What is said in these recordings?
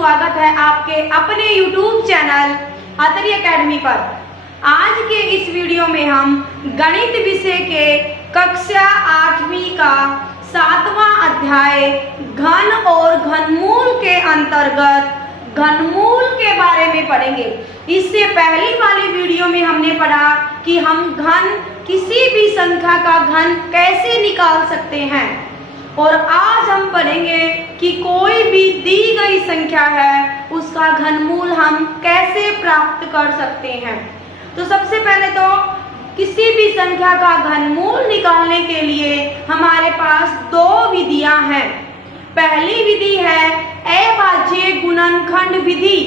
स्वागत है आपके अपने YouTube चैनल अतरी एकेडमी पर। आज के इस वीडियो में हम गणित विषय के कक्षा 8वीं का 7वां अध्याय घन और घनमूल के अंतर्गत घनमूल के बारे में पढ़ेंगे। इससे पहली वाली वीडियो में हमने पढ़ा कि हम घन किसी भी संख्या का घन कैसे निकाल सकते हैं, और आज हम पढ़ेंगे कि कोई भी दी गई संख्या है उसका घनमूल हम कैसे प्राप्त कर सकते हैं। तो सबसे पहले तो किसी भी संख्या का घनमूल निकालने के लिए हमारे पास दो विधियां हैं। पहली विधि है अभाज्य गुणनखंड विधि।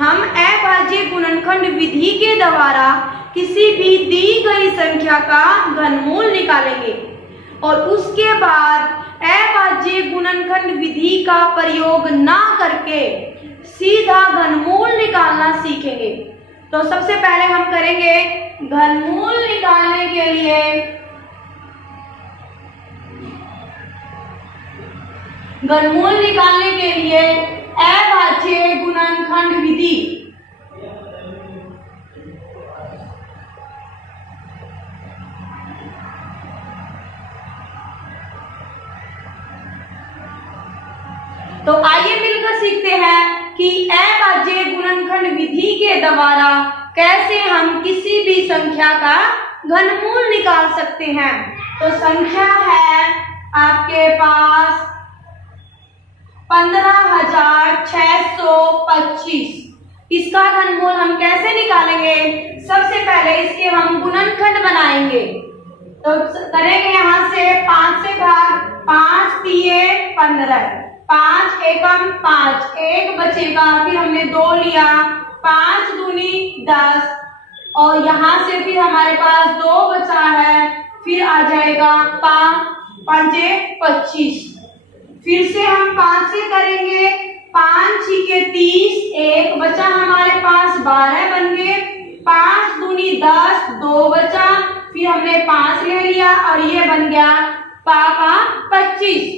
हम अभाज्य गुणनखंड विधि के द्वारा किसी भी दी गई संख्या का घनमूल निकालेंगे, और उसके बाद अभाज्य गुणनखंड विधि का प्रयोग ना करके सीधा घनमूल निकालना सीखेंगे। तो सबसे पहले हम करेंगे घनमूल निकालने के लिए अभाज्य गुणनखंड विधि। तो आइए मिलकर सीखते हैं कि अभाज्य गुणनखंड विधि के द्वारा कैसे हम किसी भी संख्या का घनमूल निकाल सकते हैं। तो संख्या है आपके पास 15,625। इसका घनमूल हम कैसे निकालेंगे? सबसे पहले इसके हम गुणनखंड बनाएंगे। तो करेंगे यहाँ से 5 से भाग, 5 तिये 15, 5 एकम 5, 1 बचेगा, फिर हमने 2 लिया, 5 दूनी 10, और यहाँ से फिर हमारे पास 2 बचा है, फिर आ जाएगा 5 पंजे 25। फिर से हम 5 से करेंगे, 5 छीके 30, 1 बचा हमारे पास, 12 बन गए, 5 दूनी 10, 2 बचा, फिर हमने 5 ले लिया और ये बन गया 25।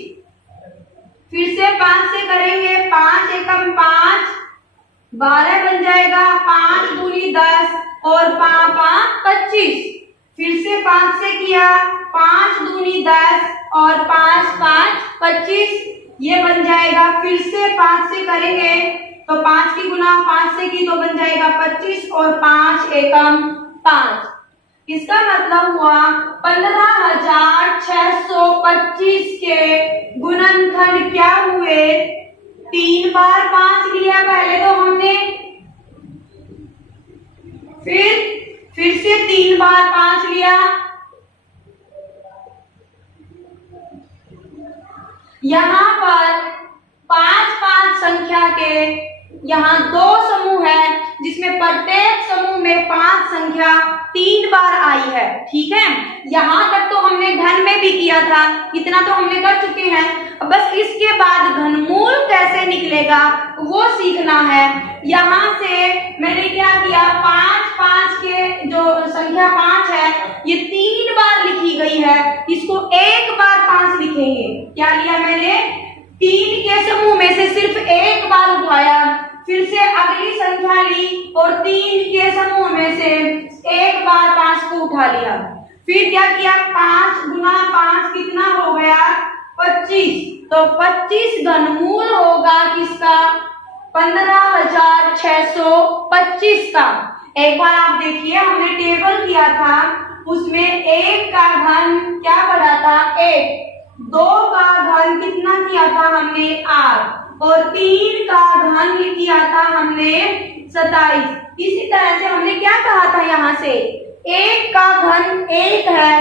फिर से 5 से करेंगे, 5 एकम 5, 12 बन जाएगा, 5 दूनी 10 और 5 25। फिर से 5 से किया, 5 दूनी 10 और 5 25, ये बन जाएगा। फिर से 5 से करेंगे तो 5 की गुना 5 से की तो बन जाएगा 25 और 5 एकम 5। इसका मतलब हुआ 15,625 के गुणनखंड क्या हुए? 3 बार 5 लिया पहले तो हमने, फिर से 3 बार 5 लिया, यहाँ पर 5 संख्या के यहाँ 2 समूह है, जिसमें प्रत्येक समूह में 5 संख्या 3 बार आई है। ठीक है, यहाँ तक तो हमने घन में भी किया था, इतना तो हमने कर चुके हैं। बस इसके बाद घनमूल कैसे निकलेगा वो सीखना है। यहाँ से मैंने क्या किया, 5 के जो संख्या 5 है ये 3 बार लिखी गई है, इसको 1 बार 5 लिखेंगे। क्या लिया मैंने? 3 के समूह में से सिर्फ 1 बार उठाया, फिर से अगली संख्या ली और 3 के समूह में से 1 बार 5 को उठा लिया। फिर क्या किया, 5 गुना 5 कितना हो गया? 25। तो 25 घनमूल होगा किसका? 15,625 का। एक बार आप देखिए, हमने टेबल किया था, उसमें 1 का घन क्या पड़ा था? 1। 2 का घन कितना किया था हमने? 8, और 3 का घन किया था हमने 27। इसी तरह से हमने क्या कहा था, यहाँ से 1 का घन 1 है,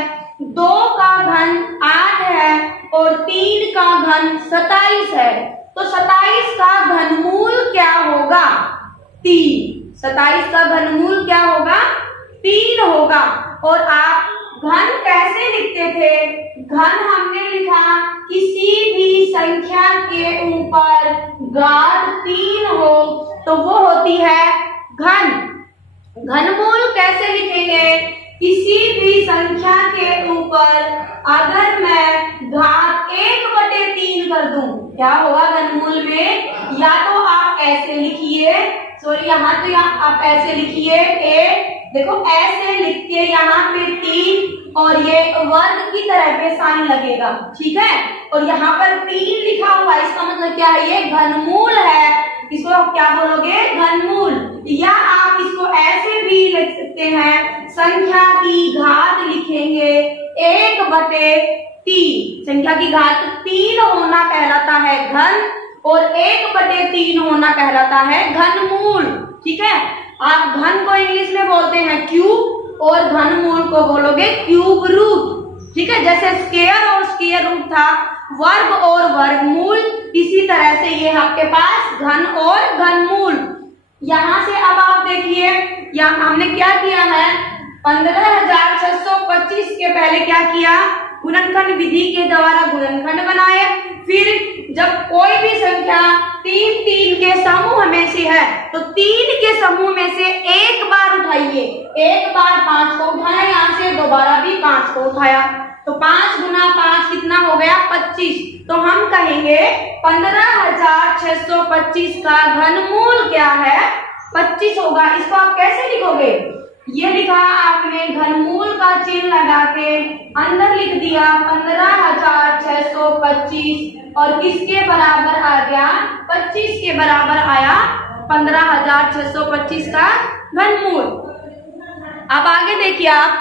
2 का घन 8 है और 3 का घन 27 है। तो 27 का घनमूल क्या होगा? 3। 27 का घनमूल क्या होगा? 3 होगा। और आप घन कैसे लिखते थे? घन हमने लिखा किसी भी संख्या के ऊपर घात 3 हो तो वो होती है घन। घनमूल कैसे लिखेंगे? किसी भी संख्या के ऊपर अगर मैं घात 1/3 कर दूं, क्या होगा घनमूल में? या तो आप ऐसे सॉरी यहाँ तो यहाँ आप ऐसे लिखिए ए, देखो ऐसे लिख के यहाँ पे 3 और ये वर्ग की तरह पे साइन लगेगा, ठीक है। और यहाँ पर 3 लिखा हुआ है, इसका मतलब क्या है, ये घनमूल है। इसको आप क्या बोलोगे, घनमूल। या आप इसको ऐसे भी लिख सकते हैं, संख्या की घात लिखेंगे 1/3। संख्या की घात 3 होना कहलाता है घन और 1/3 होना कहलाता है घनमूल, ठीक है। आप घन को इंग्लिश में बोलते हैं क्यूब और घनमूल को बोलोगे क्यूब रूट, ठीक है। जैसे स्क्वायर और स्क्वायर रूट था, वर्ग और वर्गमूल, इसी तरह से ये आपके पास घन और घनमूल। यहां से अब आप देखिए, यहाँ हमने क्या किया है, 15,625 के पहले क्या किया, गुणनखंड विधि के द्वारा गुणनखंड बनाए। फिर जब कोई भी संख्या 3 के समूह में से है तो 3 के समूह में से एक बार उठाइए, एक बार 5 को उठाया, यहाँ से दोबारा भी 5 को उठाया, तो 5 गुना 5 कितना हो गया, 25। तो हम कहेंगे 15,625 का घनमूल क्या है, 25 होगा। इसको आप कैसे लिखोगे, ये लिखा आपने घनमूल का चिन्ह लगा के अंदर लिख दिया 15,625 और किसके बराबर आ गया, 25 के बराबर आया 15,625 का घनमूल। अब आगे देखिए आप,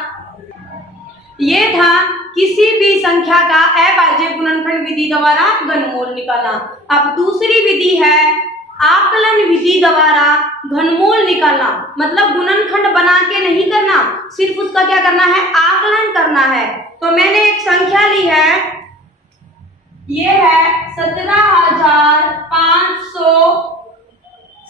ये था किसी भी संख्या का अभाज्य गुणनखंड विधि द्वारा घनमूल निकालना। अब दूसरी विधि है आकलन विधि द्वारा घनमूल निकालना, मतलब गुणनखंड बना के नहीं करना, सिर्फ उसका क्या करना है, आकलन करना है। तो मैंने एक संख्या ली है, ये है 17,500,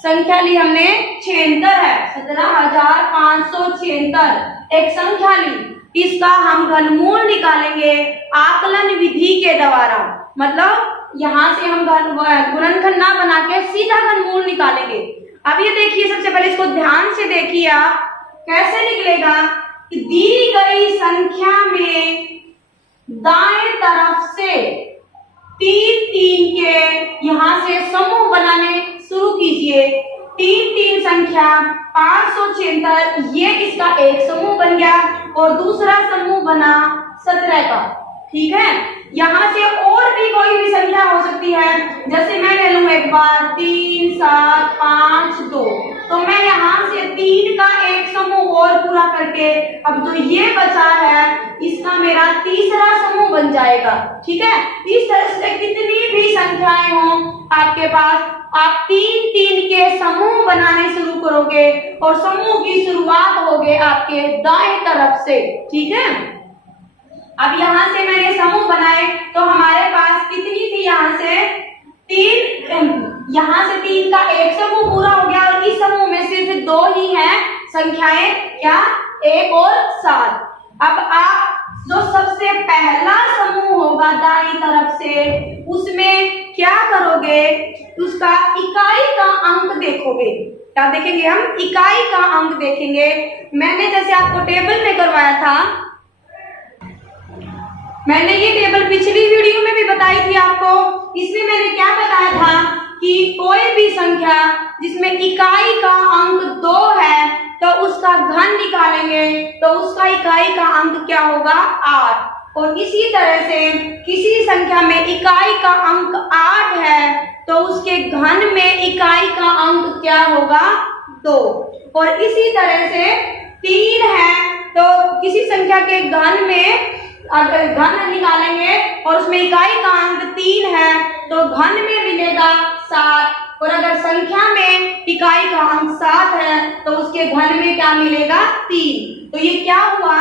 संख्या ली हमने 76 है, 17,576 एक संख्या ली। इसका हम घनमूल निकालेंगे आकलन विधि के द्वारा, मतलब यहां से हम गुणनखंड ना बना के सीधा घनमूल निकालेंगे। अब ये देखिए, सबसे पहले इसको ध्यान से देखिए आप, कैसे निकलेगा कि दी गई संख्या में दाएं तरफ से 3 के यहां से समूह बनाने शुरू कीजिए। 3 संख्या 576, ये इसका एक समूह बन गया और दूसरा समूह बना 17 का, ठीक है। यहाँ से और भी कोई भी संख्या हो सकती है, जैसे मैं ले लूं एक बार 3, 7, 5, 2, तो मैं यहाँ से 3 का एक समूह और पूरा करके अब जो ये बचा है इसका मेरा तीसरा समूह बन जाएगा, ठीक है। इस तरह से कितनी भी संख्याएं हों आपके पास, आप 3 के समूह बनाने शुरू करोगे और समूह की शुरुआत होगी आपके दाएं तरफ से, ठीक है। अब यहाँ से मैंने समूह बनाए तो हमारे पास कितनी थी, यहाँ से 3, यहाँ से 3 का एक समूह पूरा हो गया और इस समूह में सिर्फ 2 ही हैं संख्याएं, क्या, 1 और 7। अब आप जो सबसे पहला समूह होगा दाईं तरफ से, उसमें क्या करोगे, उसका इकाई का अंक देखोगे। क्या देखेंगे हम, इकाई का अंक देखेंगे। मैंने जैसे आपको टेबल में करवाया था, मैंने ये टेबल पिछली वीडियो में भी बताई थी आपको। इसमें मैंने क्या बताया था कि कोई भी संख्या जिसमें इकाई का अंक 2 है तो उसका घन निकालेंगे तो उसका इकाई का अंक क्या होगा, 8। और इसी तरह से किसी संख्या में इकाई का अंक 8 है तो उसके घन में इकाई का अंक क्या होगा, 2। और इसी तरह से 3 है तो किसी संख्या के घन में अगर घन निकालेंगे और उसमें इकाई का अंक 3 है तो घन में मिलेगा 7। और अगर संख्या में इकाई का अंक 7 है तो उसके घन में क्या मिलेगा, 3। तो ये क्या हुआ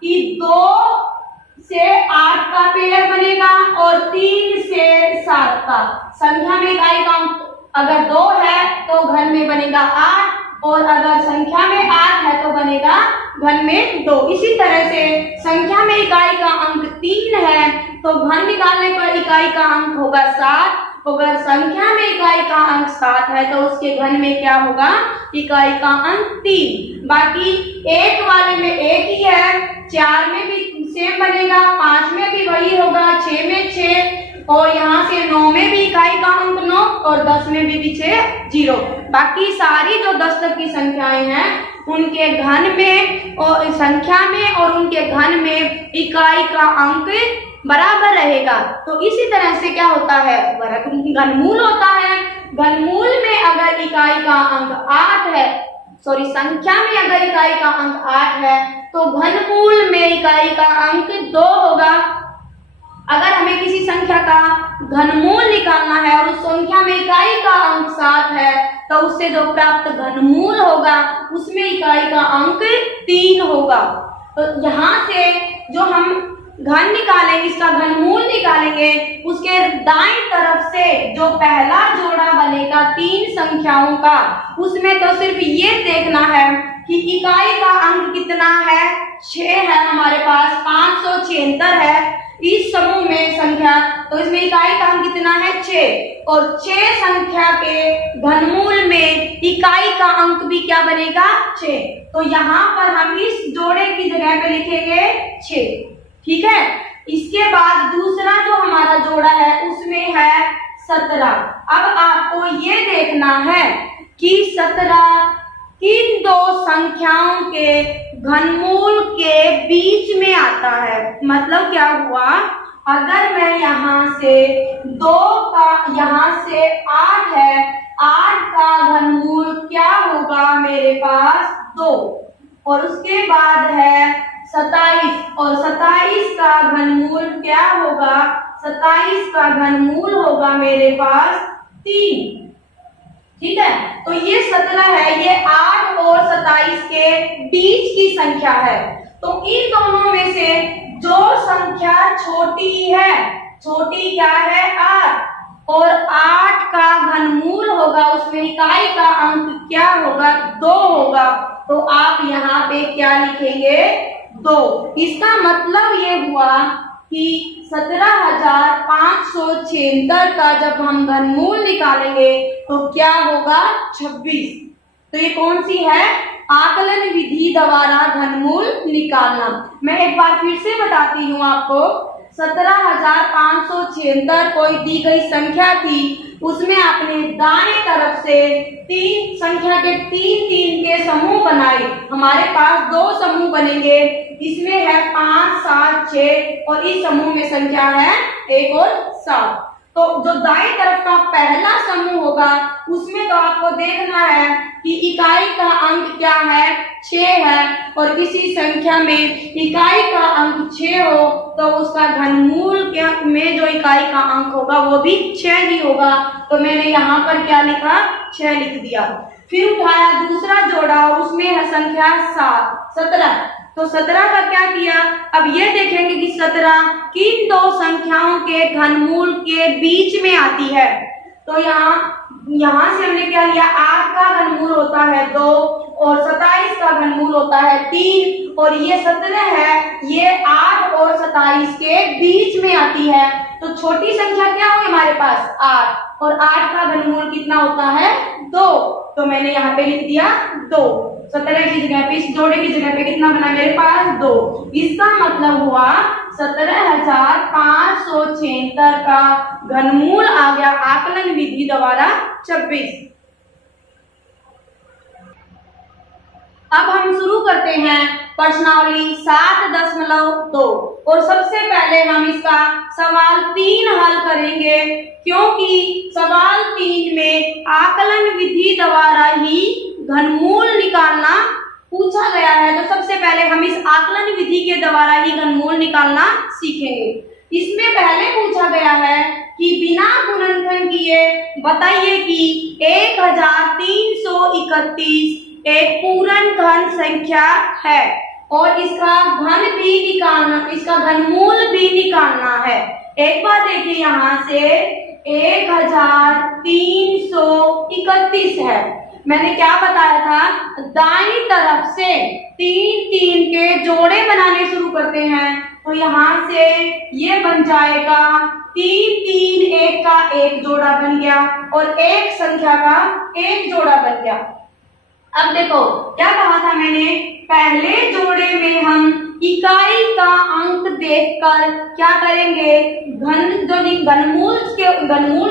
कि 2 से 8 का पेयर बनेगा और 3 से 7 का। संख्या में इकाई का अंक अगर 2 है तो घन में बनेगा 8 और अगर संख्या में 8 है तो बनेगा घन में 2। इसी तरह से संख्या में इकाई का अंक 3 है तो घन निकालने पर इकाई का अंक होगा 7। अगर संख्या में इकाई का अंक 7 है तो उसके घन में क्या होगा, इकाई का अंक 3। बाकी 1 वाले में 1 ही है, 4 में भी सेम बनेगा, 5 में भी वही होगा, 6 में 6 और यहाँ से 9 में भी इकाई का अंक 9 और 10 में भी पीछे 0। बाकी सारी जो 10 तक की संख्याएं हैं उनके घन में और संख्या में और उनके घन में इकाई का अंक बराबर रहेगा। तो इसी तरह से क्या होता है, घनमूल होता है। घनमूल में अगर इकाई का अंक 8 है, संख्या में अगर इकाई का अंक 8 है तो घनमूल में इकाई का अंक 2 होगा। अगर हमें किसी संख्या का घनमूल निकालना है और उस संख्या में इकाई का अंक 7 है तो उससे जो प्राप्त घनमूल होगा उसमें इकाई का अंक 3 होगा। तो यहाँ से जो हम घन निकालेंगे, इसका घनमूल निकालेंगे, उसके दाईं तरफ से जो पहला जोड़ा बनेगा 3 संख्याओं का, उसमें तो सिर्फ ये देखना है कि इकाई का अंक कितना है, 6 है हमारे पास, 576 है इस समूह में संख्या, तो इसमें इकाई का अंक कितना है 6, और 6 संख्या के घनमूल में इकाई का अंक भी क्या बनेगा 6। तो यहाँ पर हम इस जोड़े की जगह पे लिखेंगे 6, ठीक है। इसके बाद दूसरा जो हमारा जोड़ा है उसमें है 17। अब आपको ये देखना है कि 17 किन 2 संख्याओं के घनमूल के बीच में आता है। मतलब क्या हुआ, अगर मैं यहाँ से 2 का, यहाँ से 8 है, 8 का घनमूल क्या होगा मेरे पास 2, और उसके बाद है 27 और 27 का घनमूल क्या होगा, 27 का घनमूल होगा मेरे पास 3, ठीक है। तो ये 17 है, ये 8 और 27 के बीच की संख्या है। तो इन दोनों में से जो संख्या छोटी है, छोटी क्या है 8, और 8 का घनमूल होगा उसमें इकाई का अंक क्या होगा 2 होगा। तो आप यहाँ पे क्या लिखेंगे 2। इसका मतलब ये हुआ कि 17,576 का जब हम घनमूल निकालेंगे तो क्या होगा 26। तो ये कौन सी है, आकलन विधि द्वारा घनमूल निकालना। मैं एक बार फिर से बताती हूँ आपको, 17,576 कोई दी गई संख्या थी, उसमें आपने दाएं तरफ से 3 संख्या के 3 के समूह बनाए। हमारे पास 2 समूह बनेंगे, इसमें है 5, 7, 6 और इस समूह में संख्या है 1 और 7। तो जो दाएं तरफ का पहला समूह होगा उसमें तो आपको देखना है कि इकाई का अंक क्या है 6 है, और किसी संख्या में इकाई का अंक 6 हो तो उसका घनमूल में जो इकाई का अंक होगा वो भी 6 ही होगा। तो मैंने यहाँ पर क्या लिखा 6 लिख दिया। फिर उठाया दूसरा जोड़ा और उसमें है संख्या 17। तो 17 का क्या किया, अब ये देखेंगे कि 17 किन 2 संख्याओं के घनमूल के बीच में आती है। तो यहाँ से हमने क्या लिया, 8 का घनमूल होता है 2 और 27 का घनमूल होता है 3, और ये 17 है, ये 8 और 27 के बीच में आती है। तो छोटी संख्या क्या होगी हमारे पास 8, और 8 का घनमूल कितना होता है 2। तो मैंने यहाँ पे लिख दिया 2। 17 की जगह पे, इस जोड़े की जगह पे कितना बना मेरे पास 2। इसका मतलब हुआ 17,576 का घनमूल आ गया आकलन विधि द्वारा 26। अब हम शुरू करते हैं प्रश्नावली 7.2 और सबसे पहले हम इसका सवाल 3 हल करेंगे, क्योंकि सवाल 3 में आकलन विधि द्वारा ही घनमूल निकालना पूछा गया है। तो सबसे पहले हम इस आकलन विधि के द्वारा ही घनमूल निकालना सीखेंगे। इसमें पहले पूछा गया है कि बिना गुणनखंड किए बताइए कि 1331 एक पूर्ण घन संख्या है और इसका घन भी निकालना, इसका घनमूल भी निकालना है। एक बार देखिए, यहाँ से 1331 है। मैंने क्या बताया था, दाईं तरफ से 3 के जोड़े बनाने शुरू करते हैं। तो यहाँ से ये बन जाएगा 3 1 का 1 जोड़ा बन गया और एक संख्या का 1 जोड़ा बन गया। अब देखो क्या कहा था मैंने, पहले जोड़े में हम इकाई का अंक देखकर क्या करेंगे, घनमूल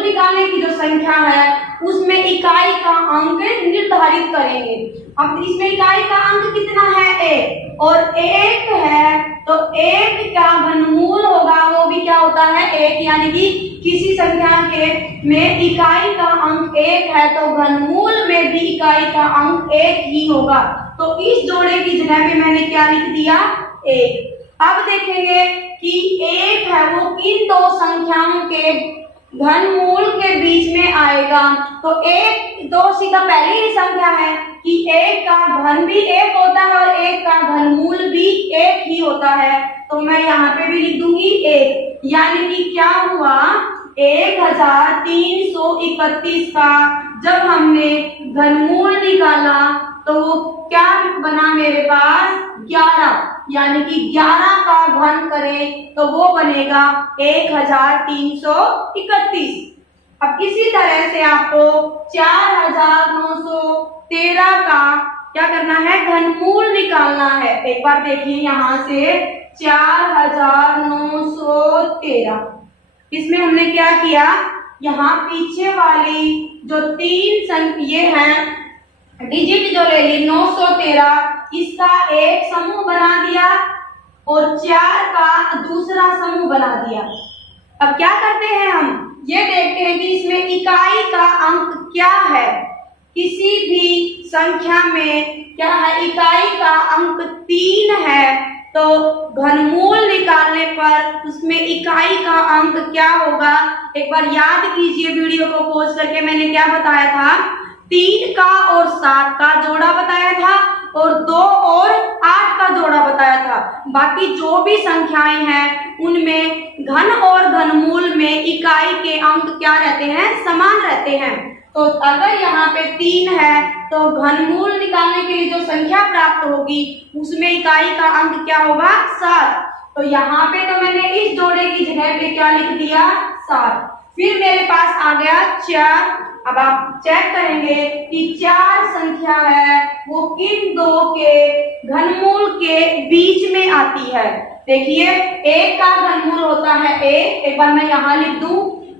निकालने की जो संख्या है उसमें इकाई का अंक निर्धारित करेंगे। अब इसमें इकाई का अंक कितना है, एक, और एक है तो एक का घनमूल होगा वो भी क्या होता है, एक, यानी कि किसी संख्या के में इकाई का अंक एक है तो घनमूल में भी इकाई का अंक एक ही होगा। तो इस जोड़े की जगह पे मैंने क्या लिख दिया, एक। अब देखेंगे कि एक है वो किन दो संख्याओं के घनमूल के बीच में आएगा। तो एक दो सीधा पहली ही संख्या है कि एक का घन भी एक होता है और एक का घनमूल भी एक ही होता है, तो मैं यहाँ पे भी लिख दूंगी एक। यानी कि क्या हुआ, 1331 का जब हमने घनमूल निकाला तो वो क्या बना मेरे पास, 11, यानी कि 11 का घन करें तो वो बनेगा 1331। अब इसी तरह से आपको 4913 का क्या करना है, घनमूल निकालना है। एक बार देखिए यहाँ से 4913, इसमें हमने क्या किया, यहाँ पीछे वाली जो तीन ये हैं डिजिट जो ले ली 913, इसका एक समूह बना दिया और 4 का दूसरा समूह बना दिया। अब क्या करते हैं, हम ये देखते हैं कि इसमें इकाई का अंक क्या है। किसी भी संख्या में क्या है, इकाई का अंक 3 है तो घनमूल निकालने पर उसमें इकाई का अंक क्या होगा। एक बार याद कीजिए, वीडियो को पॉज करके मैंने क्या बताया था, 3 का और 7 का जोड़ा बताया था और 2 और 8 का जोड़ा बताया था। बाकी जो भी संख्याएं हैं उनमें घन और घनमूल में इकाई के अंक क्या रहते हैं, समान रहते हैं। तो अगर यहाँ पे 3 है तो घनमूल निकालने के लिए जो संख्या प्राप्त होगी उसमें इकाई का अंक क्या होगा, 7। तो यहाँ पे तो मैंने इस जोड़े की जगह पे क्या लिख दिया, 7। फिर मेरे पास आ गया 4। अब आप चेक करेंगे कि 4 संख्या है वो किन दो के घनमूल के बीच में आती है। देखिए एक का घनमूल होता है एक बार मैं यहाँ लिख दूं,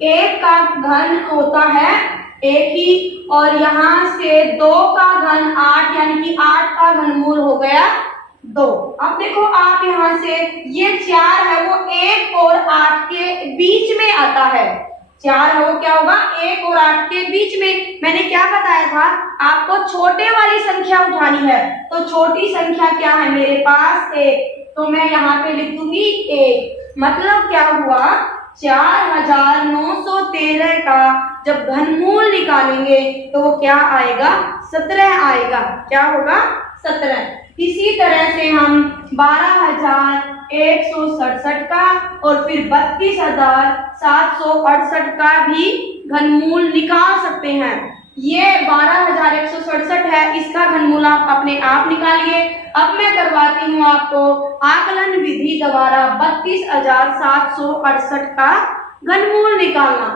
एक का घन होता है एक ही, और यहाँ से 2 का घन 8, यानी कि 8 का घनमूल हो गया 2। अब देखो आप यहाँ से ये 4 है वो 1 और 8 के बीच में आता है। 4 है वो क्या होगा, 1 और 8 के बीच में। मैंने क्या बताया था, आपको छोटे वाली संख्या उठानी है। तो छोटी संख्या क्या है मेरे पास, 1, तो मैं यहाँ पे लिख दूंगी 1। मतलब क्या हुआ, 4913 का जब घनमूल निकालेंगे तो वो क्या आएगा, 17 आएगा। क्या होगा, 17। इसी तरह से हम 12167 का और फिर 32768 का भी घनमूल निकाल सकते हैं। ये 12167 है, इसका घनमूल आप अपने आप निकालिए। अब मैं करवाती हूँ आपको आकलन विधि द्वारा 32768 का घनमूल निकालना।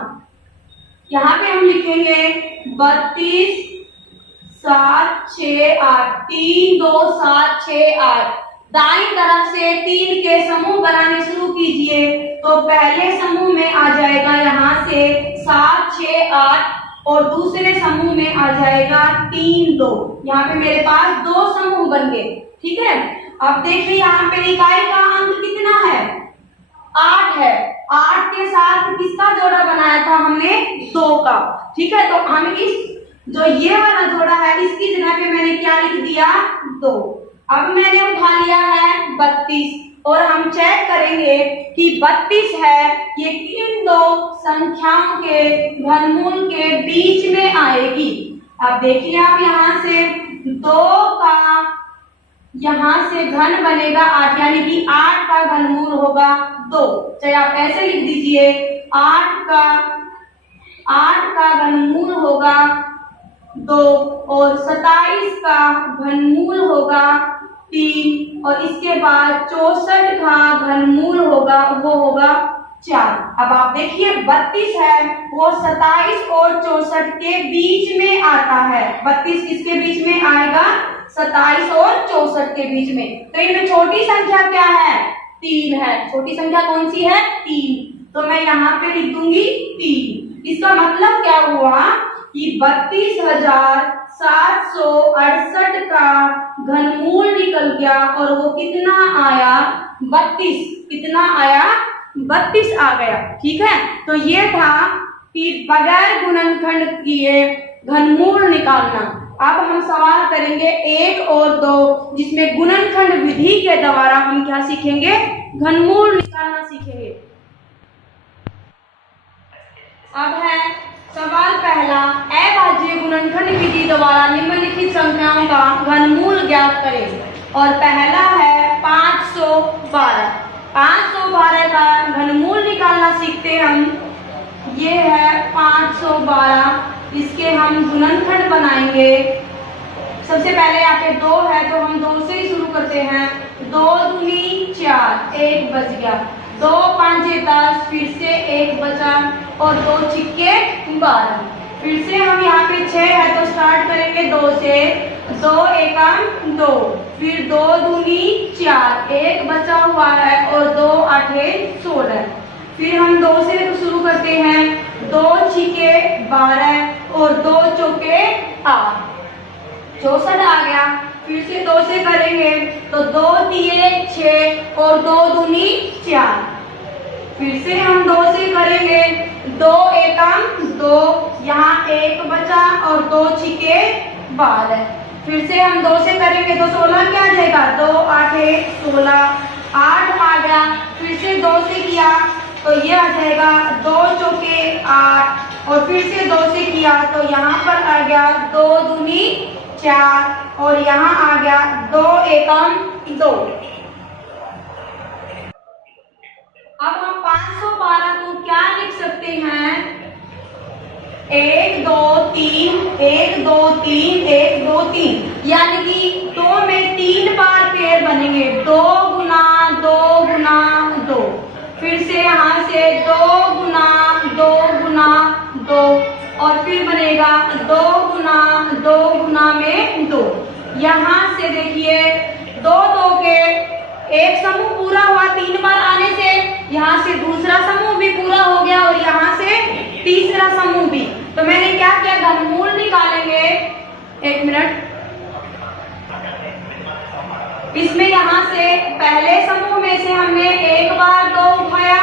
यहाँ पे हम लिखेंगे 32768, 32768। दाईं तरफ से 3 के समूह बनाने शुरू कीजिए। तो पहले समूह में आ जाएगा यहाँ से 768 और दूसरे समूह में आ जाएगा 3 2। यहाँ पे मेरे पास 2 समूह बन गए, ठीक है। अब देखिए यहाँ पे इकाई का अंक कितना है, 8 है। 8 के साथ किसका जोड़ा बनाया था हमने, 2 का, ठीक है। तो हम इस जो ये वाला जोड़ा है इसकी जगह पे मैंने क्या लिख दिया, 2। अब मैंने उठा लिया है 32 और हम चेक करेंगे कि 32 है ये किन दो संख्याओं के घनमूल के बीच में आएगी। अब देखिए आप यहाँ से 2 का यहाँ से घन बनेगा 8, यानी कि 8 का घनमूल होगा 2। चाहे आप ऐसे लिख दीजिए, 8 का घनमूल होगा 2 और 27 का घनमूल होगा 3 और इसके बाद 64 का घनमूल होगा वो होगा 4। अब आप देखिए 32 है वो 27 और 64 के बीच में आता है। 32 किसके बीच में आएगा? 27 और 64 के बीच में। तो इनमें छोटी संख्या क्या है? 3 है। छोटी संख्या कौन सी है? 3। तो मैं यहाँ पे लिख दूंगी 3। इसका मतलब क्या हुआ कि 32,768 का घनमूल निकल गया और वो कितना आया? 32। कितना आया? 32 आ गया। ठीक है, तो ये था कि बगैर गुणनखंड किए घनमूल निकालना। अब हम सवाल करेंगे 1 और 2 जिसमें गुणनखंड विधि के द्वारा हम क्या सीखेंगे? घनमूल निकालना सीखेंगे। अब है सवाल पहला, अभाज्य गुणनखंड विधि द्वारा निम्नलिखित संख्याओं का घनमूल ज्ञात करें। और पहला है 512। 512 का घनमूल निकालना सीखते हम। ये है 512, इसके हम गुणनखंड बनाएंगे। सबसे पहले यहाँ पे 2 है तो हम 2 से ही शुरू करते हैं। 2 दूनी 4, 1 बच गया। 2 5 10, फिर से 1 बचा और 2 छिक्के 12। फिर से हम यहाँ पे 6 है तो स्टार्ट करेंगे 2 से। 2 एकम 2, फिर 2 दूनी 4, 1 बचा हुआ है और 2 8 16। फिर हम 2 से शुरू करते हैं। 2 छिक्के 12 और 2 चौके 8, 64 आ गया। फिर से 2 से करेंगे तो 2 दिए 6 और 2 दूनी 4। फिर से हम 2 से करेंगे। 2 एकम 2, यहाँ 1 बचा और 2 छिके 12। फिर से हम 2 से करेंगे तो 16 क्या आ जाएगा? 2 8 16, 8 आ गया। फिर से 2 से किया तो ये आ जाएगा 2 चौके 8 और फिर से 2 से किया तो यहाँ पर आ गया 2 दूनी 4 और यहाँ आ गया 2 एकम 2। अब हम 512 को क्या लिख सकते हैं? 1 2 3, 1 2 3, 1 2 3, यानी कि 2 में 3 बार पेड़ बनेंगे। 2 गुना 2 गुना 2। फिर से यहाँ से 2 गुना 2 गुना 2 और फिर बनेगा 2 गुना 2 गुना में 2। यहाँ से देखिए 2 2 के एक समूह पूरा हुआ 3 बार आने से, यहाँ से दूसरा समूह भी पूरा हो गया और यहाँ से तीसरा समूह भी। तो मैंने क्या किया? घनमूल निकालेंगे। 1 मिनट। इसमें यहाँ से पहले समूह में से हमने 1 बार 2 उठाया,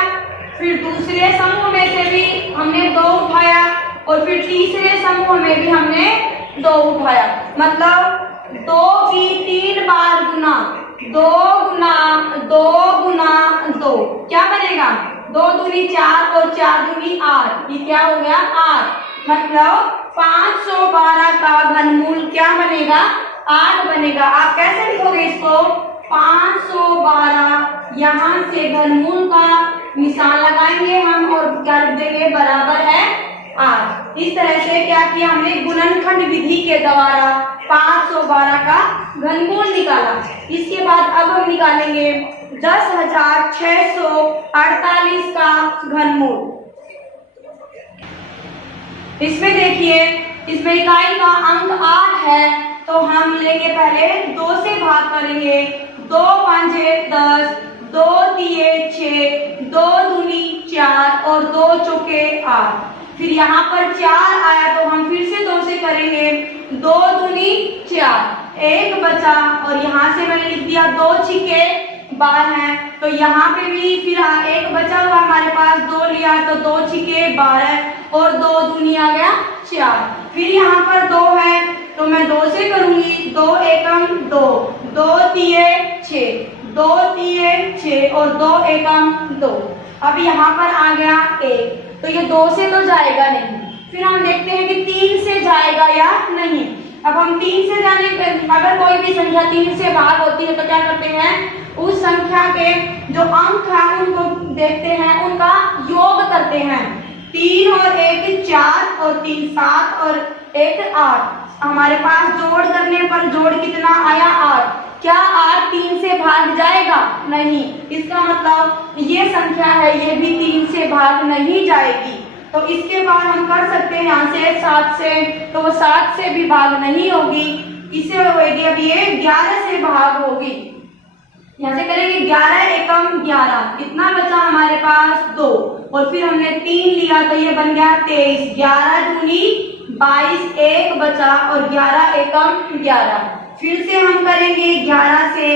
फिर दूसरे समूह में से भी हमने 2 उठाया और फिर तीसरे समूह में भी हमने 2 उठाया। मतलब 2 भी 3 बार गुना 2 गुना 2 गुना 2 क्या बनेगा? 2 दूनी 4 और 4 दूनी 8। ये क्या हो गया? 8। मतलब 512 का घनमूल क्या बनेगा? 8 बनेगा। आप कैसे लिखोगे इसको? 512, यहाँ से घनमूल का निशान लगाएंगे हम और क्या लिख देंगे? बराबर है 8। इस तरह से क्या किया हमने? गुणनखंड विधि के द्वारा 512 का घनमूल निकाला। इसके बाद अब हम निकालेंगे 10,648 का घनमूल। इसमें देखिए, इसमें इकाई का अंक 8 है तो हम लेंगे पहले 2 से भाग करेंगे। 2 5 10, 2 3 6, 2 दूनी 4 और 2 चौके 8। फिर यहाँ पर 4 आया तो हम फिर से 2 से करेंगे। 2 दूनी 4, 1 बचा और यहाँ से मैंने लिख दिया 2 छिके 12 है तो यहाँ पे भी फिर 1 बचा हुआ हमारे पास। 2 लिया तो 2 छिके 12 और 2 दूनी आ गया 4। फिर यहाँ पर 2 है तो मैं 2 से करूंगी। 2 एकम 2, 2 3 6, 2 3 6 और 2 एकम 2। अब यहाँ पर आ गया 1 तो ये 2 से तो जाएगा नहीं। फिर हम देखते हैं कि 3 से जाएगा या नहीं। अब हम 3 से जाने पर अगर कोई भी संख्या 3 से बाहर होती है तो क्या करते हैं? उस संख्या के जो अंक है उनको देखते हैं, उनका योग करते हैं। 3 और 1 4 और 3 7 और 1 8। हमारे पास जोड़ करने पर जोड़ कितना आया 8। क्या 8 3 से भाग जाएगा? नहीं। इसका मतलब ये संख्या है ये भी 3 से भाग नहीं जाएगी। तो इसके बाद हम कर सकते हैं यहाँ से 7 से, तो वो 7 से भी भाग नहीं होगी। इसे होगी अब ये 11 से भाग होगी। यहाँ से करेंगे 11 एकम 11, कितना बचा हमारे पास 2, और फिर हमने 3 लिया तो ये बन गया 23। 11 दूनी 22, एक बचा और 11 एकम 11। फिर से हम करेंगे 11 से,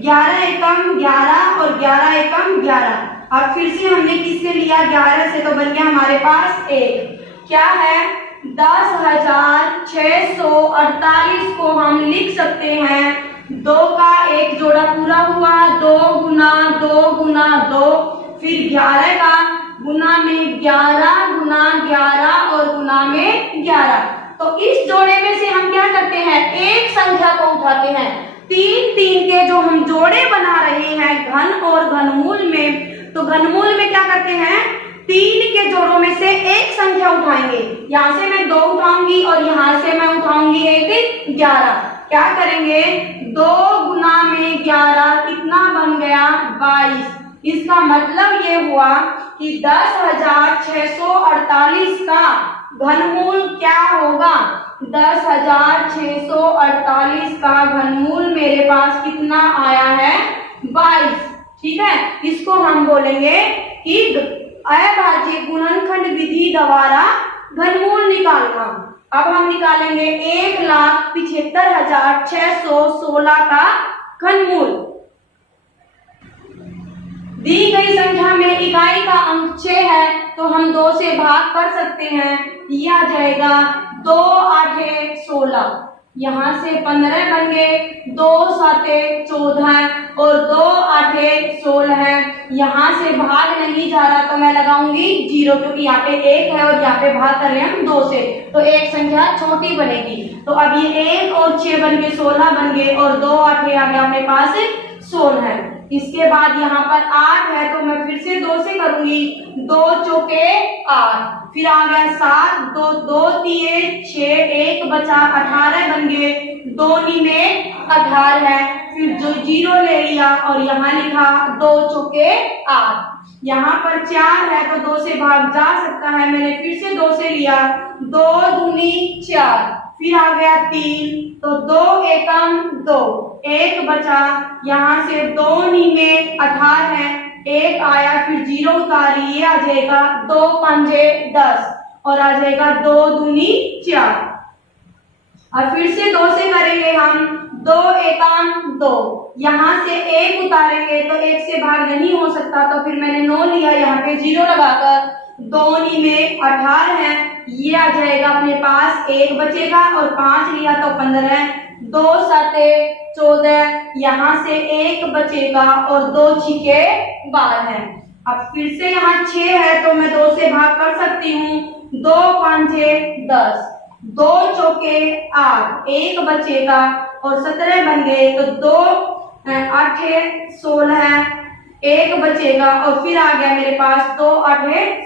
11 एकम 11 और 11 एकम 11। अब फिर से हमने किससे लिया 11 से, तो बन गया हमारे पास 1। क्या है 10,648 को हम लिख सकते हैं 2 का 1 जोड़ा पूरा हुआ, 2 गुना 2 गुना 2, फिर 11 का गुना में 11 गुना 11 और गुना में 11। तो इस जोड़े में से हम क्या करते हैं एक संख्या को उठाते हैं। 3 3 के जो हम जोड़े बना रहे हैं घन और घनमूल में, तो घनमूल में क्या करते हैं 3 के जोड़ों में से एक संख्या उठाएंगे। यहाँ से मैं 2 उठाऊंगी और यहाँ से मैं उठाऊंगी 11। क्या करेंगे 2 गुना में 11 कितना बन गया 22। इसका मतलब ये हुआ कि 10,648 का घनमूल क्या होगा, 10,648 का घनमूल मेरे पास कितना आया है 22। ठीक है, इसको हम बोलेंगे कि अभाज्य गुणनखंड विधि द्वारा घनमूल निकालना। अब हम निकालेंगे 1,75,616 का घनमूल। दी गई संख्या में इकाई का अंक 6 है तो हम 2 से भाग कर सकते हैं। ये आ जाएगा 2 8 16, यहाँ से 15 बन गए, 2 7 14 और 2 8 16। यहाँ से भाग नहीं जा रहा तो मैं लगाऊंगी 0, क्योंकि यहाँ पे 1 है और यहाँ पे भाग कर रहे हैं हम 2 से, तो एक संख्या छोटी बनेगी। तो अब ये 1 और 6 बन गए 16 बन गए और 2 8 आ गया अपने पास 16 है। इसके बाद यहाँ पर 8 है तो मैं फिर से 2 से करूंगी, 2 चौके 8, फिर आ गया 7, 2 2 3 6, 1 बचा 18 बन गए, 2 में 18 है, फिर जो 0 ले लिया और यहाँ लिखा 2 चौके 8। यहाँ पर 4 है तो 2 से भाग जा सकता है, मैंने फिर से 2 से लिया, 2 दूनी 4, फिर आ गया 3 तो 2 एकम 2, 1 बचा, यहाँ से 2 में 18 है, 1 आया, फिर 0 उतारी, ये आ जाएगा 2 5 10 और आ जाएगा 2 दूनी 4। और फिर से 2 से करेंगे हम, 2 एकम 2, यहाँ से 1 उतारेंगे तो 1 से भाग नहीं हो सकता, तो फिर मैंने 9 लिया, यहाँ पे 0 लगाकर, 2 में 18 है, ये आ जाएगा अपने पास, 1 बचेगा और 5 लिया तो 15, 2 7 14, यहाँ से 1 बचेगा और 2 छिके 12 है। अब फिर से यहाँ 6 है तो मैं 2 से भाग कर सकती हूँ, 2 5 10, 2 चौके 8, 1 बचेगा और 17 बन गए, तो 2 8 16, 1 बचेगा और फिर आ गया मेरे पास 2 8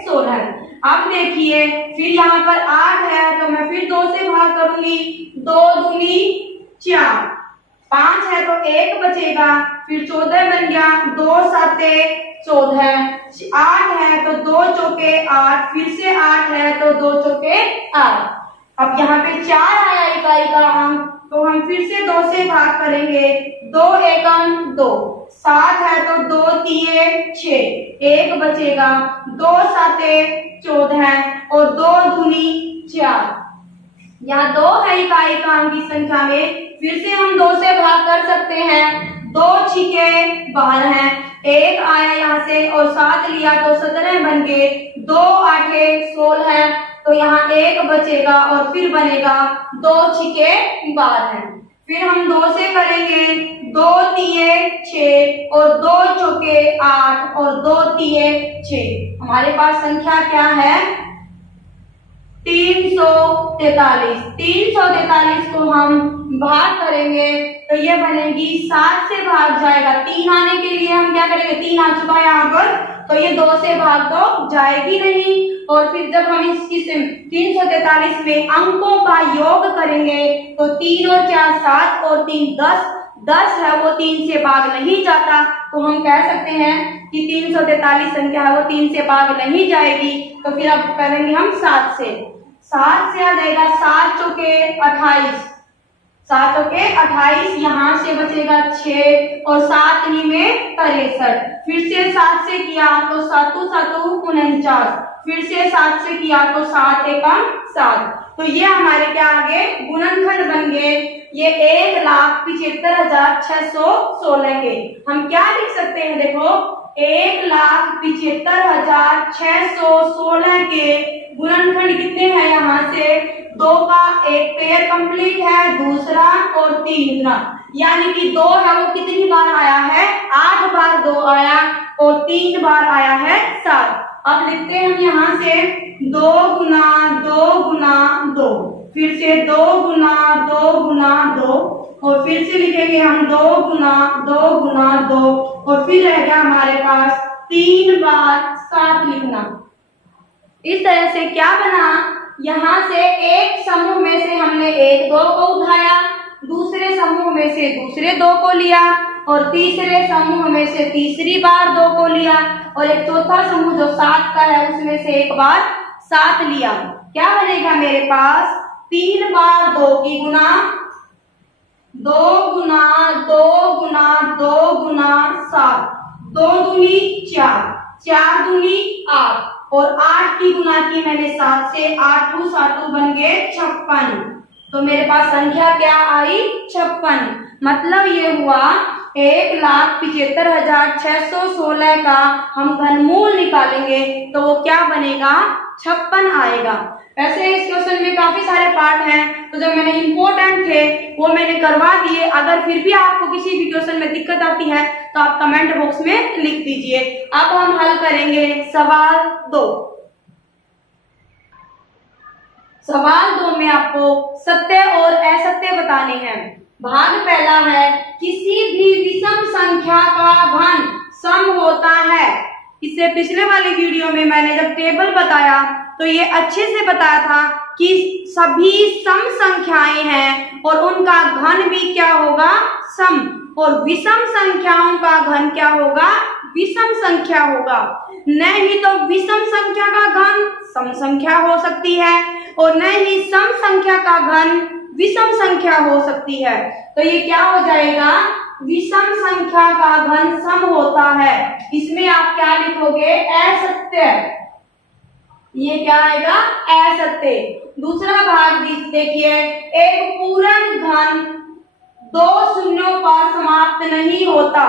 16। अब देखिए फिर यहाँ पर 8 है तो मैं फिर 2 से भाग करूंगी, 2 दूनी 4, 5 है तो 1 बचेगा, फिर 14 बन गया, 2 7 14, 8 है तो 2 चौके 8, फिर से 8 है तो 2 चौके 8। अब यहाँ पे 4 आया इकाई का अंक, तो हम फिर से 2 से भाग करेंगे, 2 एकम 2, 7 है तो 2 3 6, 1 बचेगा, 2 7 14 और 2 दूनी 4। यहाँ 2 है इकाई का अंक की संख्या में, फिर से हम 2 से भाग कर सकते हैं, 2 छिके 12 है, 1 आया यहाँ से और 7 लिया तो 17 बन गए, 2 8 16 है तो यहाँ 1 बचेगा और फिर बनेगा 2 छिके 12 है। फिर हम 2 से करेंगे, 2 3 6 और 2 चौके 8 और 2 3 6, हमारे पास संख्या क्या है 343। 343 को हम भाग करेंगे तो ये बनेगी 7 से भाग जाएगा, 3 आने के लिए हम क्या करेंगे, 3 आ चुका है यहाँ पर, तो ये 2 से भाग तो जाएगी नहीं। और फिर जब हम इस 343 में अंकों का योग करेंगे तो 3 और 4 7 और 3 10 10 है वो 3 से भाग नहीं जाता। तो हम कह सकते हैं कि 343 संख्या है वो 3 से भाग नहीं जाएगी। तो फिर अब करेंगे हम 7 से आ जाएगा 7 चौके 28, 7 चौके 28, यहाँ से बचेगा 6 और 7 में 63। फिर से 7 से किया तो 7 49, फिर से 7 से किया तो 7 एकम 7। तो ये हमारे क्या आ गए गुणनखंड बन गए ये 1,75,616 के। हम क्या लिख सकते हैं देखो 1,75,616 के गुणनखंड कितने हैं यहाँ से 2 का एक पेयर कंप्लीट है, दूसरा और तीसरा, यानी कि 2 है वो कितनी बार आया है 8 बार 2 आया और 3 बार आया है 7। अब लिखते हैं हम यहाँ से 2 गुना 2 गुना 2, फिर से 2 गुना 2 गुना 2 और फिर से लिखेंगे हम 2 गुना 2 गुना 2 और फिर रह गया हमारे पास 3 बार 7 लिखना। इस तरह से क्या बना यहाँ से एक समूह में से हमने 1 2 को उठाया, दूसरे समूह में से दूसरे 2 को लिया और तीसरे समूह में से तीसरी बार 2 को लिया और एक चौथा समूह जो 7 का है उसमें से एक बार 7 लिया। क्या बनेगा मेरे पास 3 बार 2 की गुना 2 गुना 2 गुना 2 गुना 7, 2 दूनी 4, 4 दूनी 8 और 8 की गुना की मैंने 7 से, 8 7 बन गए 56। तो मेरे पास संख्या क्या आई 56। मतलब ये हुआ 1,75,616 का हम घनमूल निकालेंगे तो वो क्या बनेगा 56 आएगा। वैसे इस क्वेश्चन में काफी सारे पार्ट हैं तो जो मैंने इंपॉर्टेंट थे वो मैंने करवा दिए। अगर फिर भी आपको किसी भी क्वेश्चन में दिक्कत आती है तो आप कमेंट बॉक्स में लिख दीजिए। अब हम हल करेंगे सवाल 2। सवाल 2 में आपको सत्य और असत्य बताने हैं। भाग पहला है किसी भी विषम संख्या का घन सम होता है। इससे पिछले वाली वीडियो में मैंने जब टेबल बताया तो ये अच्छे से बताया था कि सभी सम संख्याएं हैं और उनका घन भी क्या होगा सम, और विषम संख्याओं का घन क्या होगा विषम संख्या होगा। नहीं तो विषम संख्या का घन सम संख्या हो सकती है और न ही सम संख्या का घन विषम संख्या हो सकती है। तो ये क्या हो जाएगा विषम संख्या का घन सम होता है। इसमें आप क्या लिखोगे असत्य, ये क्या आएगा असत्य। दूसरा भाग देखिए एक पूर्ण घन 2 शून्यों पर समाप्त नहीं होता,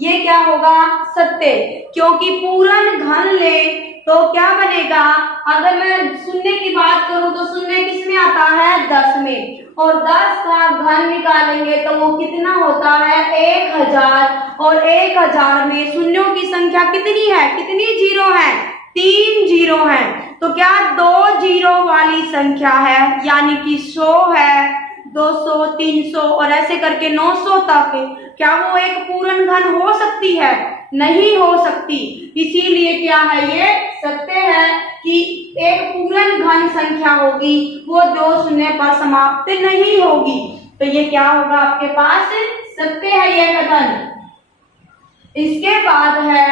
ये क्या होगा सत्य, क्योंकि पूर्ण घन ले तो क्या बनेगा अगर मैं शून्य की बात करूं तो शून्य किस में आता है 10 में, और 10 का घन निकालेंगे तो वो कितना होता है 1000 और 1000 में शून्यों की संख्या कितनी है कितनी जीरो है 3 जीरो है। तो क्या 2 जीरो वाली संख्या है यानी कि 100 है 200 300 और ऐसे करके 900 तक, क्या वो एक पूर्ण घन हो सकती है नहीं हो सकती। इसीलिए क्या है ये सत्य है कि एक पूर्ण घन संख्या होगी वो 2 शून्य पर समाप्त नहीं होगी। तो ये क्या होगा आपके पास सत्य है ये कथन। इसके बाद है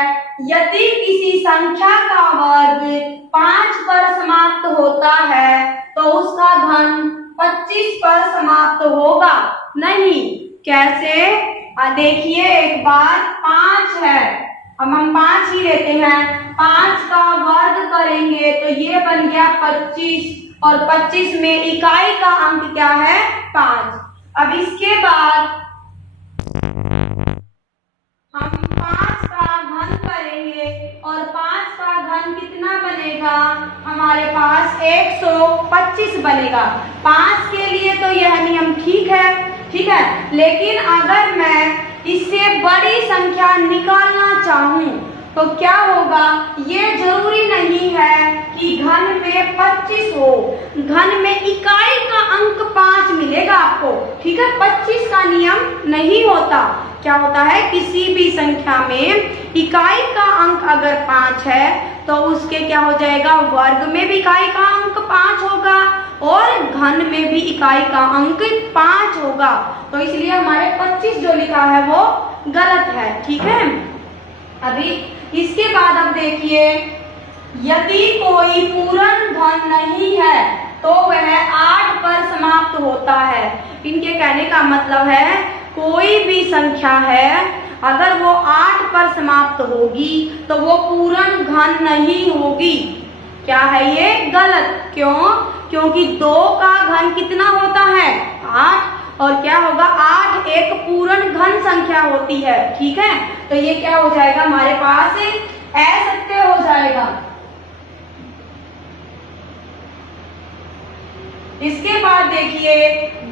यदि किसी संख्या का वर्ग 5 पर समाप्त होता है तो उसका घन 25 पर समाप्त होगा नहीं। कैसे देखिए एक बार 5 है, अब हम 5 ही लेते हैं, 5 का वर्ग करेंगे तो ये बन गया 25 और 25 में इकाई का अंक क्या है 5। अब इसके बाद हम 5 का घन करेंगे और 5 का घन कितना बनेगा हमारे पास 125 बनेगा। 5 के लिए तो यह नियम ठीक है, लेकिन अगर मैं इससे बड़ी संख्या निकालना चाहूं तो क्या होगा, ये जरूरी नहीं है कि घन में 25 हो, घन में इकाई का अंक 5 मिलेगा आपको, ठीक है। 25 का नियम नहीं होता, क्या होता है, किसी भी संख्या में इकाई का अंक अगर 5 है तो उसके क्या हो जाएगा, वर्ग में भी इकाई का अंक 5 होगा और घन में भी इकाई का अंक 5 होगा। तो इसलिए हमारे 25 जो लिखा है वो गलत है। ठीक है, अभी इसके बाद अब देखिए, यदि कोई पूर्ण घन नहीं है तो वह 8 पर समाप्त होता है। इनके कहने का मतलब है कोई भी संख्या है अगर वो 8 पर समाप्त होगी तो वो पूर्ण घन नहीं होगी। क्या है ये, गलत। क्यों, क्योंकि 2 का घन कितना होता है, 8, और क्या होगा, 8 एक पूर्ण घन संख्या होती है। ठीक है, तो ये क्या हो जाएगा, हमारे पास असत्य हो जाएगा। इसके बाद देखिए,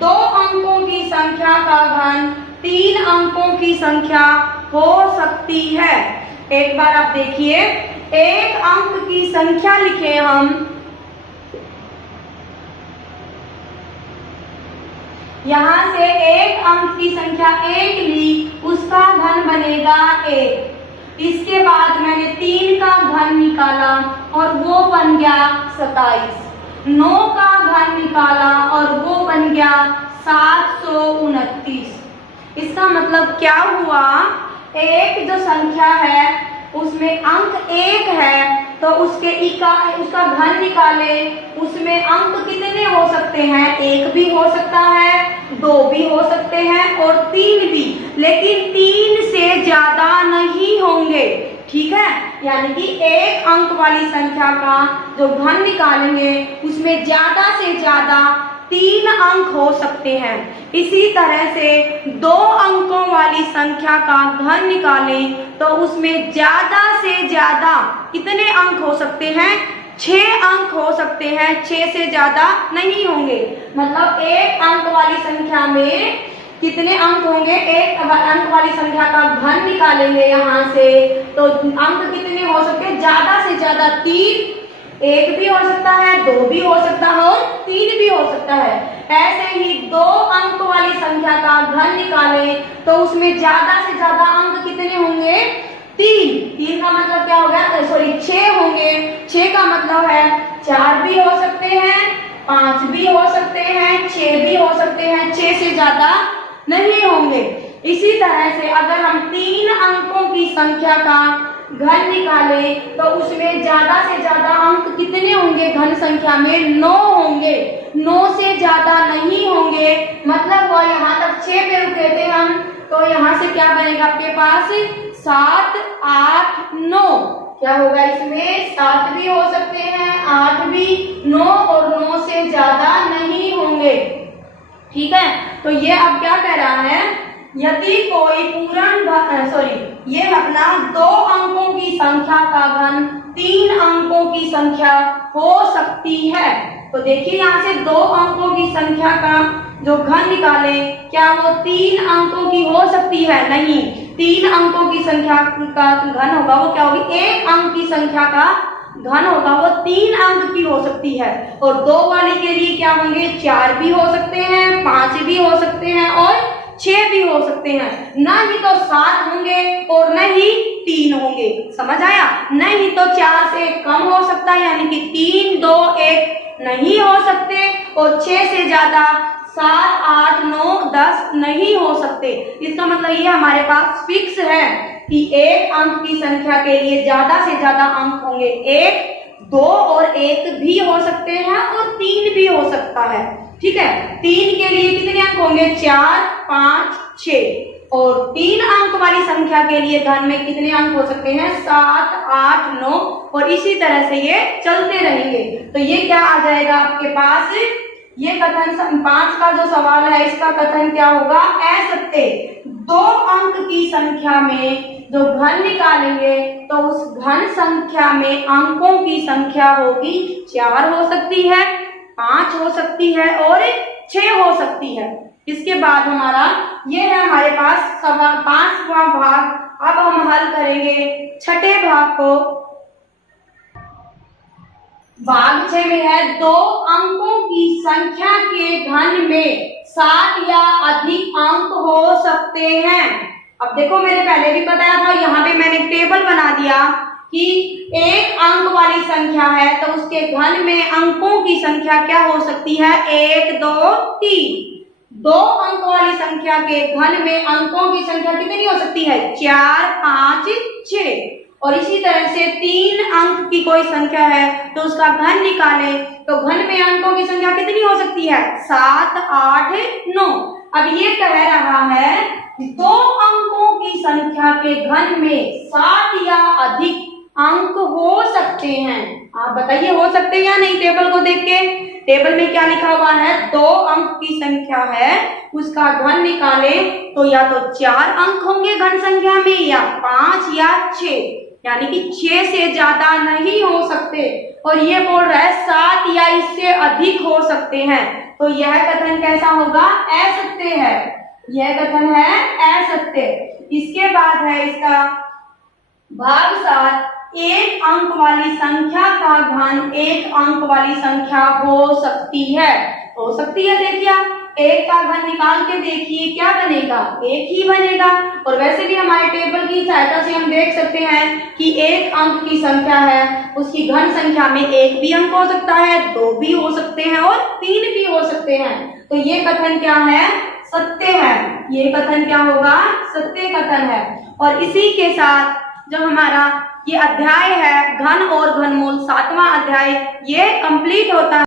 2 अंकों की संख्या का घन 3 अंकों की संख्या हो सकती है। एक बार आप देखिए, 1 अंक की संख्या लिखे हम, यहां से 1 अंक की संख्या 1 ली, उसका घन बनेगा 1। इसके बाद मैंने 3 का घन निकाला और वो बन गया 27। 9 का घन निकाला और वो बन गया 729। इसका मतलब क्या हुआ, एक जो संख्या है उसमें अंक 1 है तो उसका घन निकाले, उसमें अंक कितने हो सकते हैं, 1 भी हो सकता है, 2 भी हो सकते हैं और 3 भी, लेकिन 3 से ज्यादा नहीं होंगे। ठीक है, यानी कि 1 अंक वाली संख्या का जो घन निकालेंगे उसमें ज्यादा से ज्यादा 3 अंक हो सकते हैं। इसी तरह से 2 अंकों वाली संख्या का घन निकालें तो उसमें ज्यादा से ज्यादा कितने अंक हो सकते हैं, 6 अंक हो सकते हैं, 6 से ज्यादा नहीं होंगे। मतलब 1 अंक वाली संख्या में कितने अंक होंगे, 1 अंक वाली संख्या का घन निकालेंगे यहाँ से तो अंक कितने हो सकते हैं, ज्यादा से ज्यादा 3, 1 भी हो सकता है, 2 भी हो सकता है और 3 भी हो सकता है। ऐसे ही 2 अंक वाली संख्या का घन निकालें तो उसमें ज्यादा से ज्यादा अंक कितने होंगे, 3 का मतलब क्या होगा, सॉरी 6 होंगे। 6 का मतलब है 4 भी हो सकते हैं, 5 भी हो सकते हैं, 6 भी हो सकते हैं, 6 से ज्यादा नहीं होंगे। इसी तरह से अगर हम 3 अंकों की संख्या का घन निकालें तो उसमें ज्यादा से ज्यादा अंक कितने होंगे, घन संख्या में 9 होंगे, 9 से ज्यादा नहीं होंगे। मतलब वो यहाँ तक 6 पे रुके थे हम, तो यहाँ से क्या बनेगा आपके पास, 7, 8, 9। क्या होगा इसमें, 7 भी हो सकते हैं, 8 भी, 9 और 9 से ज्यादा नहीं होंगे। ठीक है, तो ये अब क्या कह रहा है, यदि कोई ये अपना 2 अंकों की संख्या का घन 3 अंकों की संख्या हो सकती है। तो देखिए यहाँ से 2 अंकों की संख्या का जो घन निकाले, क्या वो 3 अंकों की हो सकती है, नहीं, 3 अंकों की संख्या का घन होगा वो क्या होगी, 1 अंक की संख्या का घन होगा वो 3 अंक की हो सकती है। और 2 वाली के लिए क्या होंगे, 4 भी हो सकते हैं, 5 भी हो सकते हैं और 6 भी हो सकते हैं। न ही तो 7 होंगे और न ही 3 होंगे। समझ आया, नहीं तो 4 से कम हो सकता है, यानी कि 3, 2, 1 नहीं हो सकते और 6 से ज्यादा 7, 8, 9, 10 नहीं हो सकते। इसका मतलब ये हमारे पास फिक्स है कि 1 अंक की संख्या के लिए ज्यादा से ज्यादा अंक होंगे, 1, 2 और 1 भी हो सकते हैं और 3 भी हो सकता है। ठीक है, 3 के लिए कितने अंक होंगे, 4, 5, 6 और 3 अंक वाली संख्या के लिए घन में कितने अंक हो सकते हैं, 7, 8, 9 और इसी तरह से ये चलते रहेंगे। तो ये क्या आ जाएगा आपके पास, ये कथन 5 का जो सवाल है इसका कथन क्या होगा, असत्य। 2 अंक की संख्या में जो घन निकालेंगे तो उस घन संख्या में अंकों की संख्या होगी 4 हो सकती है, 5 हो सकती है और 6 हो सकती है। इसके बाद हमारा ये है हमारे पास सवाल 5वां भाग। अब हम हल करेंगे 6ठे भाग को। भाग 6 में है 2 अंकों की संख्या के घन में 7 या अधिक अंक हो सकते हैं। अब देखो मैंने पहले भी बताया था, यहाँ पे मैंने टेबल बना दिया कि एक अंक वाली संख्या है तो उसके घन में अंकों की संख्या क्या हो सकती है, 1 2 3। 2 अंक वाली संख्या के घन में अंकों की संख्या कितनी हो सकती है, 4 5 6। और इसी तरह से 3 अंक की कोई संख्या है तो उसका घन निकाले तो घन में अंकों की संख्या कितनी हो सकती है, 7 8 9। अब ये कह रहा है 2 अंकों की संख्या के घन में 7 या अधिक अंक हो सकते हैं। आप बताइए हो सकते हैं या नहीं, टेबल को देख के। टेबल में क्या लिखा हुआ है, 2 अंक की संख्या है उसका घन निकाले तो या तो 4 अंक होंगे घन संख्या में, या 5 या 6, यानी कि 6 से ज्यादा नहीं हो सकते। और ये बोल रहा है 7 या इससे अधिक हो सकते हैं, तो यह कथन कैसा होगा, असत्य है। यह कथन है असत्य। इसके बाद है इसका भाग 7, 1 अंक वाली संख्या का घन 1 अंक वाली संख्या हो सकती है। हो सकती है, देखिए आप 1 का घन निकाल के देखिए क्या बनेगा, 1 ही बनेगा। और वैसे भी हमारे टेबल की सहायता से हम देख सकते हैं कि 1 अंक की संख्या है उसकी घन संख्या में 1 भी अंक हो सकता है, 2 भी हो सकते हैं और 3 भी हो सकते हैं। तो ये कथन क्या है, सत्य है। ये कथन क्या होगा, सत्य कथन है। और इसी के साथ जो हमारा ये अध्याय है घन और घनमूल 7वां अध्याय ये कंप्लीट होता है।